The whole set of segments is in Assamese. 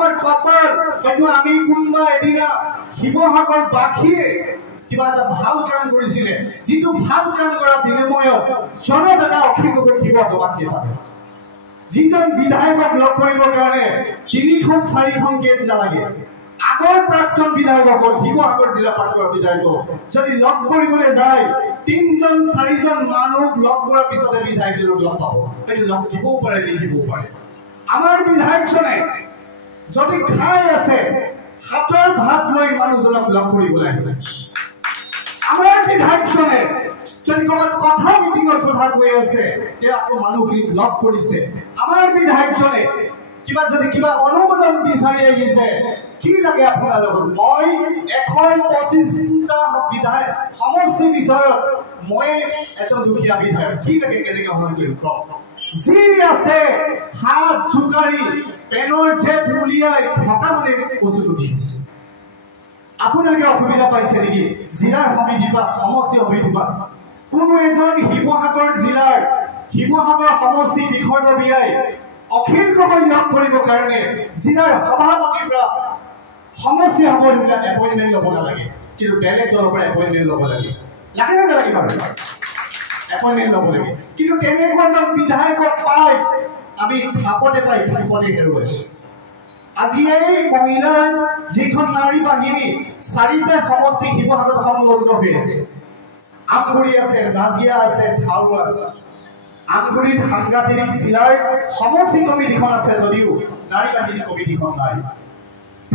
আমাৰ কপাল হয়তো আমি কোনোবা এদিনা শিৱসাগৰ বাসীয়ে কিবা এটা ভাল কাম কৰিছিলে, যিটো ভাল কাম কৰা বিনিময়ত জনতা অখিল গগৈ শিৱসাগৰবাসীয়ে পালে। যিজন বিধায়কক লগ কৰিবৰ কাৰণে 3-4খন গেট নালাগে। আগৰ প্ৰাক্তন বিধায়কক শিৱসাগৰ জিলা প্ৰাক্তন বিধায়কক যদি লগ কৰিবলৈ যায় 3-4জন মানুহক লগ কৰাৰ পিছতে বিধায়কজনক লগ পাব। সেইটো লগ দিবও পাৰে, নিদিবও পাৰে। আমাৰ বিধায়কজনে যদি খাই আছে হাতৰ ভাত লৈ মানুহজনক লগ কৰিবলৈ আহিছে। আমাৰ বিধায়কজনে যদি ক'ৰবাত কথা মিটিঙৰ কথা কৈ আছে তেওঁ আকৌ মানুহখিনিক লগ কৰিছে। আমাৰ বিধায়কজনে কিবা অনুমোদন বিচাৰি আহিছে, কি লাগে আপোনালোকক? মই 125টা বিধায়ক সমষ্টি বিচাৰত মই এজন দুখীয়া বিধায়ক, কি লাগে কেনেকৈ সহায় কৰিম কওক? যি আছে হাত জোকাৰি পেনৰ জেপ উলিয়াই থকা মানে বস্তুটো দি দিছে। আপোনালোকে অসুবিধা পাইছে নেকি? জিলাৰ সমিতি বা সমষ্টি সমিতি বা কোনো এজন শিৱসাগৰ জিলাৰ শিৱসাগৰ সমষ্টি বিষয়ববীয়াই অখিল গগৈ লগ কৰিবৰ কাৰণে জিলাৰ সভাপতিৰ পৰা সমষ্টি সভাপতিবিলাক এপইণ্টমেণ্ট ল'ব নালাগে, কিন্তু বেলেগ দলৰ পৰা এপইণ্টমেণ্ট ল'ব লাগে। লাগে নে নালাগে বাৰু? এপইণ্টমেণ্ট ল'ব লাগে। কিন্তু তেনেকুৱা এজন বিধায়কক পাই আমি থাপতে পাই থাপতে হেৰুৱাইছোঁ। আজি এই মহিলাৰ যিখন নাৰী বাহিনী 4টা সমষ্টি শিৱসাগৰ সংলগ্ন হৈ আছে। আমগুৰি আছে, নাজিয়া আছে, ধাৰুৱা আছে। আমগুৰিত সাংঘাতিক জিলাৰ সমষ্টি কমিটিখন আছে যদিও নাৰী বাহিনী কমিটিখন নাই।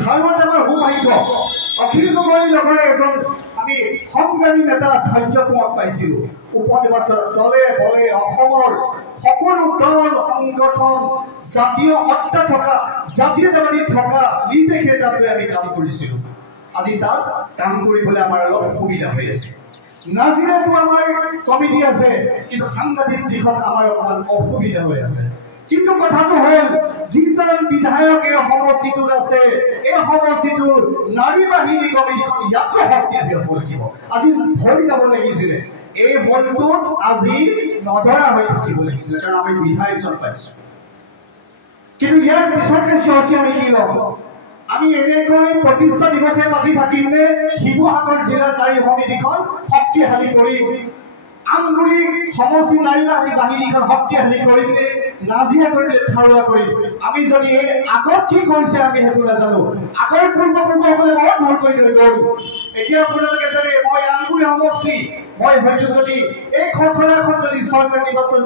ধাৰুৱাত আমাৰ সৌভাগ্য অখিল গগৈৰ লগৰে এজন আমি সংগ্ৰামী নেতা ধৈৰ্য কুমাৰক পাইছিলোঁ। উপনিৰ্বাচনত দলে বলে অসমৰ সকলো দল সংগঠন জাতীয় সত্তা থকা জাতীয়তাবাদী থকা নিৰ্দেশে তাত লৈ আমি কাম কৰিছিলোঁ। আজি তাত কাম কৰিবলৈ আমাৰ অলপ অসুবিধা হৈ আছে। নাজিৰাতো আমাৰ কমিটি আছে, কিন্তু সাংঘাতিক দিশত আমাৰ অকমান অসুবিধা হৈ আছে। কিন্তু কথাটো হ'ল যিজন বিধায়ক এই সমষ্টিটোত আছে এই সমষ্টিটোৰ নাৰী বাহিনী কমিটিখন ইয়াতকৈ শক্তিশালী হ'ব লাগিব। আজি ভৰি যাব লাগিছিলে, এই বলটোত আজি নধৰা হৈ থাকিব লাগিছিলে, কাৰণ আমি বিধায়কজন পাইছোঁ। কিন্তু ইয়াৰ পিছৰ কাৰ্যসূচী আমি কি ল'ম? আমি এনেকৈ প্ৰতিষ্ঠা দিৱসে পাতি থাকিমনে শিৱসাগৰ জিলাৰ নাৰী সমিতিখন শক্তিশালী কৰিম? আমগুৰি সমষ্টি নাৰী বাহিনীখন শক্তিশালী কৰিমনে নাজিয়া কৰিলে ধাৰুৱা কৰিম? আমি যদি এই আগত কি কৰিছে আমি সেইটো নাজানো। আগৰ পূৰ্বপুৰুষসকলে বহুত ভুল কৰি থৈ গ'ল। এতিয়া আপোনালোকে জানে মই আমগুৰি সমষ্টি মই হয়তো যদি এই খচৰাখন যদি চৰকাৰ নিৰ্বাচন